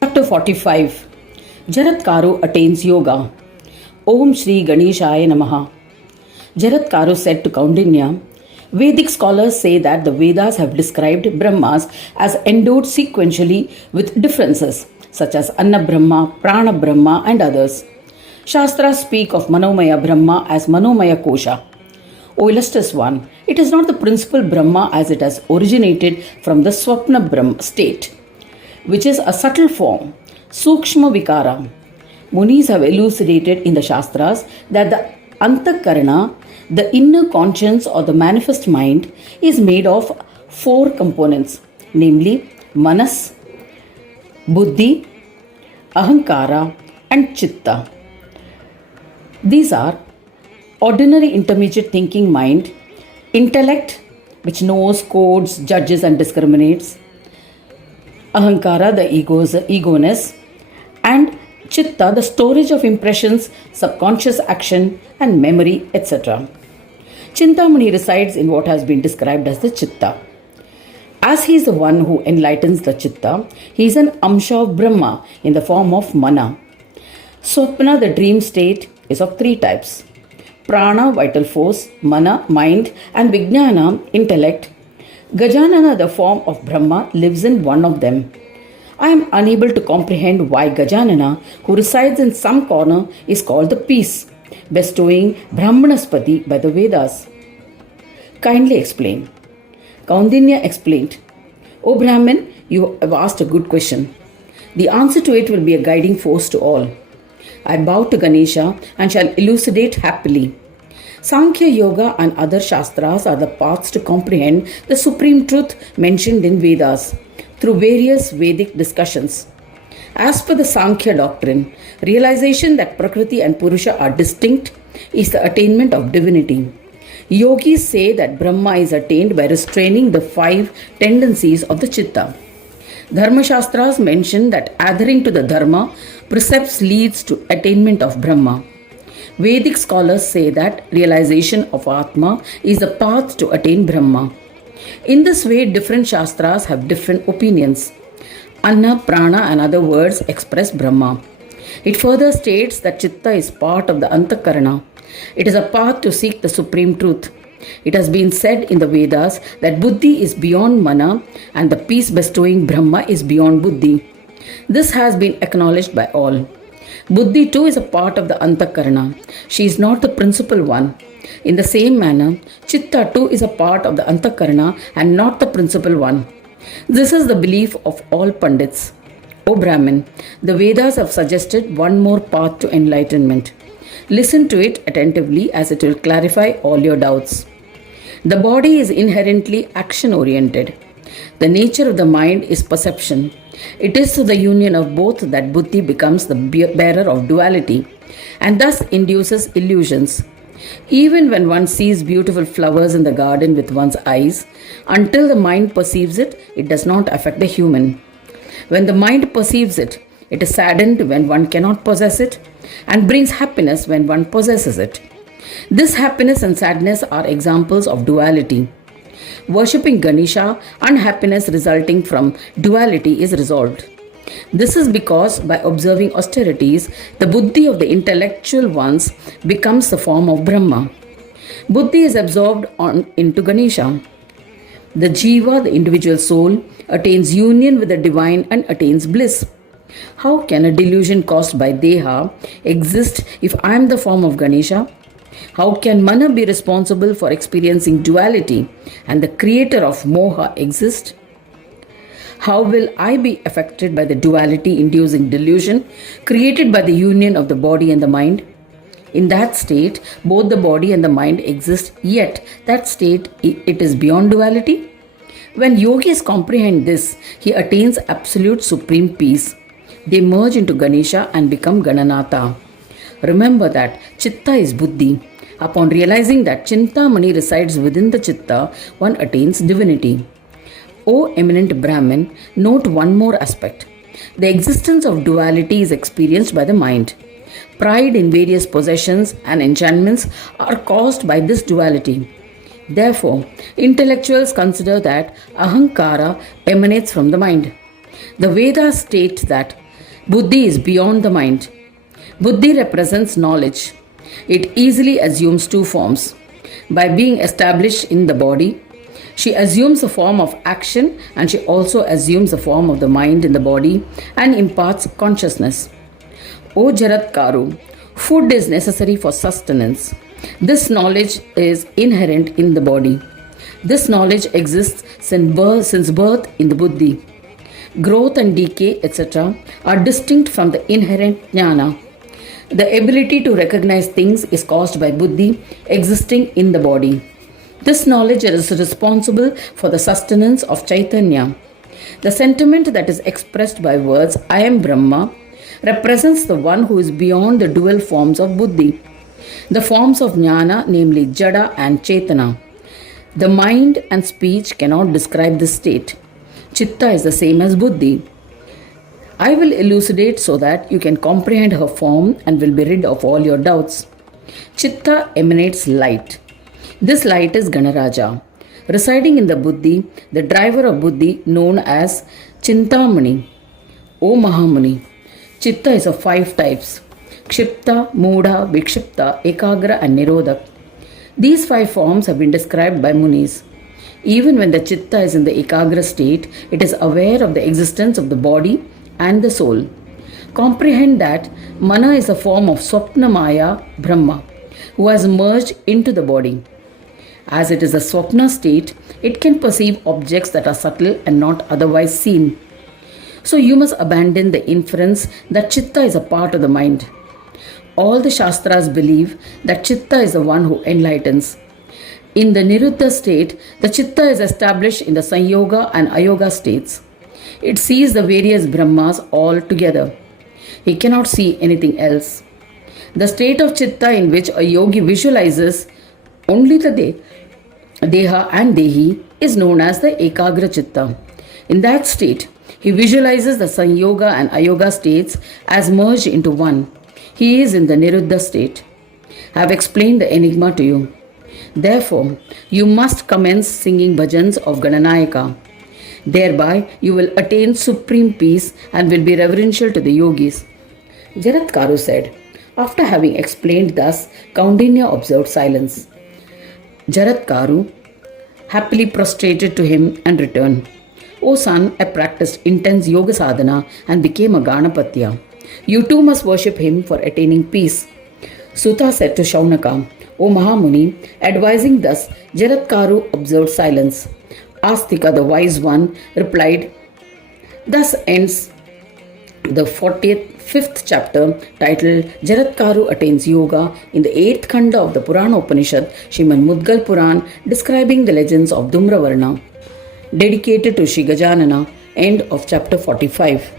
Chapter 45 Jaratkaru Attains Yoga. Om Shri Ganeshaya Namaha. Jaratkaru said to Kaundinya, Vedic scholars say that the Vedas have described Brahmas as endowed sequentially with differences, such as Anna Brahma, Prana Brahma, and others. Shastras speak of Manomaya Brahma as Manomaya Kosha. O illustrious one, it is not the principal Brahma as it has originated from the Swapna Brahma state, which is a subtle form, Sukshma Vikara. Munis have elucidated in the Shastras that the Antakarana, the inner conscience or the manifest mind, is made of 4 components, namely Manas, Buddhi, Ahankara, and Chitta. These are ordinary intermediate thinking mind, intellect, which knows, codes, judges, and discriminates, Ahankara, the egoness, and Chitta, the storage of impressions, subconscious action, and memory, etc. Chintamani resides in what has been described as the Chitta. As he is the one who enlightens the Chitta, he is an Amsha of Brahma in the form of Mana. Swapna, the dream state, is of 3 types. Prana, vital force, Mana, mind, and Vijnana, intellect. Gajanana, the form of Brahma, lives in one of them. I am unable to comprehend why Gajanana, who resides in some corner, is called the peace, bestowing Brahmanaspati by the Vedas. Kindly explain. Kaundinya explained, O Brahmin, you have asked a good question. The answer to it will be a guiding force to all. I bow to Ganesha and shall elucidate happily. Sankhya Yoga and other Shastras are the paths to comprehend the supreme truth mentioned in Vedas through various Vedic discussions. As per the Sankhya doctrine, realization that Prakriti and Purusha are distinct is the attainment of divinity. Yogis say that Brahma is attained by restraining the 5 tendencies of the Chitta. Dharma Shastras mention that adhering to the Dharma precepts leads to attainment of Brahma. Vedic scholars say that realization of Atma is the path to attain Brahma. In this way, different Shastras have different opinions. Anna, Prana, and other words express Brahma. It further states that Chitta is part of the Antakarana. It is a path to seek the supreme truth. It has been said in the Vedas that Buddhi is beyond Mana and the peace-bestowing Brahma is beyond Buddhi. This has been acknowledged by all. Buddhi too is a part of the Antakarana. She is not the principal one. In the same manner, Chitta too is a part of the Antakarana and not the principal one. This is the belief of all Pandits. O Brahmin, the Vedas have suggested one more path to enlightenment. Listen to it attentively as it will clarify all your doubts. The body is inherently action-oriented. The nature of the mind is perception. It is through the union of both that Buddhi becomes the bearer of duality and thus induces illusions. Even when one sees beautiful flowers in the garden with one's eyes, until the mind perceives it, it does not affect the human. When the mind perceives it, it is saddened when one cannot possess it and brings happiness when one possesses it. This happiness and sadness are examples of duality. Worshipping Ganesha, unhappiness resulting from duality is resolved. This is because by observing austerities, the buddhi of the intellectual ones becomes the form of Brahma. Buddhi is absorbed into Ganesha. The jiva, the individual soul, attains union with the divine and attains bliss. How can a delusion caused by Deha exist if I am the form of Ganesha? How can Mana be responsible for experiencing duality and the creator of Moha exist? How will I be affected by the duality-inducing delusion created by the union of the body and the mind? In that state, both the body and the mind exist, yet that state, it is beyond duality. When yogis comprehend this, he attains absolute supreme peace. They merge into Ganesha and become Gananatha. Remember that Chitta is Buddhi. Upon realizing that Chintamani resides within the Chitta, one attains divinity. O eminent Brahmin, note one more aspect. The existence of duality is experienced by the mind. Pride in various possessions and enchantments are caused by this duality. Therefore, intellectuals consider that ahankara emanates from the mind. The Vedas state that buddhi is beyond the mind. Buddhi represents knowledge. It easily assumes two forms. By being established in the body, she assumes the form of action and she also assumes the form of the mind in the body and imparts consciousness. O Jaratkaru, food is necessary for sustenance. This knowledge is inherent in the body. This knowledge exists since birth in the buddhi. Growth and decay, etc., are distinct from the inherent jnana. The ability to recognize things is caused by buddhi existing in the body. This knowledge is responsible for the sustenance of Chaitanya. The sentiment that is expressed by words, I am Brahma, represents the one who is beyond the dual forms of buddhi. The forms of jnana, namely jada and chetana. The mind and speech cannot describe this state. Chitta is the same as buddhi. I will elucidate so that you can comprehend her form and will be rid of all your doubts. Chitta emanates light. This light is Ganaraja, residing in the buddhi, the driver of buddhi known as Chintamani. O Mahamuni, Chitta is of 5 types: Kshipta, Mudha, Vikshipta, Ekagra and Nirodhak. These 5 forms have been described by Munis. Even when the Chitta is in the Ekagra state, it is aware of the existence of the body and the soul. Comprehend that Mana is a form of Swapna Maya Brahma, who has merged into the body. As it is a Swapna state, it can perceive objects that are subtle and not otherwise seen. So you must abandon the inference that Chitta is a part of the mind. All the Shastras believe that Chitta is the one who enlightens. In the Niruddha state, the Chitta is established in the Sanyoga and Ayoga states. It sees the various Brahmas all together. He cannot see anything else. The state of Chitta in which a yogi visualizes only the Deha and Dehi is known as the Ekagra Chitta. In that state, he visualizes the Sanyoga and Ayoga states as merged into one. He is in the Niruddha state. I have explained the enigma to you. Therefore, you must commence singing bhajans of Gananayaka. Thereby, you will attain supreme peace and will be reverential to the yogis. Jaratkaru said. After having explained thus, Kaundinya observed silence. Jaratkaru happily prostrated to him and returned. O son, I practiced intense yoga sadhana and became a Ganapatya. You too must worship him for attaining peace. Sutta said to Shaunaka, O Mahamuni, advising thus, Jaratkaru observed silence. Astika, the wise one, replied, Thus ends the 45th chapter titled Jaratkaru Attains Yoga in the 8th Khanda of the Purana Upanishad, Srimad Mudgal Puran, describing the legends of Dhumravarna. Dedicated to Shri Gajanana, end of chapter 45.